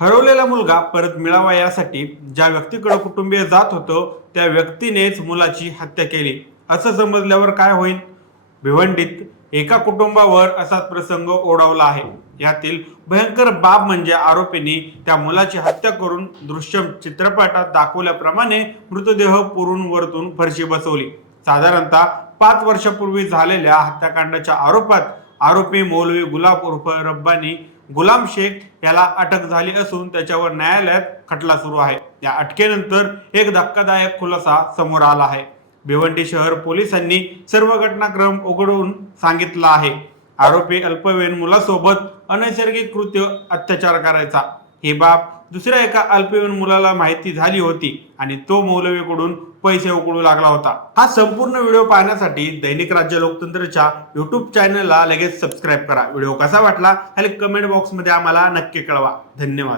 हरवलेला मुलगा परत मिळावा यासाठी ज्या व्यक्तीकडे कुटुंबीय जात होतं त्या व्यक्तीनेच मुलाची हत्या केली. असं समजल्यावर काय होईल? भिवंडीत एका कुटुंबावर असाच प्रसंग ओढवला आहे. यातील भयंकर बाब म्हणजे आरोपींनी त्या मुलाची हत्या करून दृश्यम चित्रपटात दाखवल्याप्रमाणे मृतदेह पुरून वरतून फरशी बसवली. साधारणतः पाच वर्षापूर्वी झालेल्या हत्याकांडाच्या आरोपात आरोपी मौलवी गुलाब उर्फ रब्बानी गुलाम शेख याला अटक झाली असून त्याच्यावर न्यायालयात खटला सुरू आहे. या अटकेनंतर एक धक्कादायक खुलासा समोर आला आहे. भिवंडी शहर पोलिसांनी सर्व घटनाक्रम उघडून सांगितला आहे. आरोपी अल्पवयीन मुलासोबत अनैसर्गिक कृत्य अत्याचार करायचा. हे बाब दुसऱ्या एका अल्पवयीन मुलाला माहिती झाली होती आणि तो मौलवीकडून पैसे उकळू लागला होता. हा संपूर्ण व्हिडिओ पाहण्यासाठी दैनिक राज्य लोकतंत्रच्या युट्यूब चॅनलला लगेच सबस्क्राईब करा. व्हिडिओ कसा वाटला खाली कमेंट बॉक्समध्ये आम्हाला नक्की कळवा. धन्यवाद.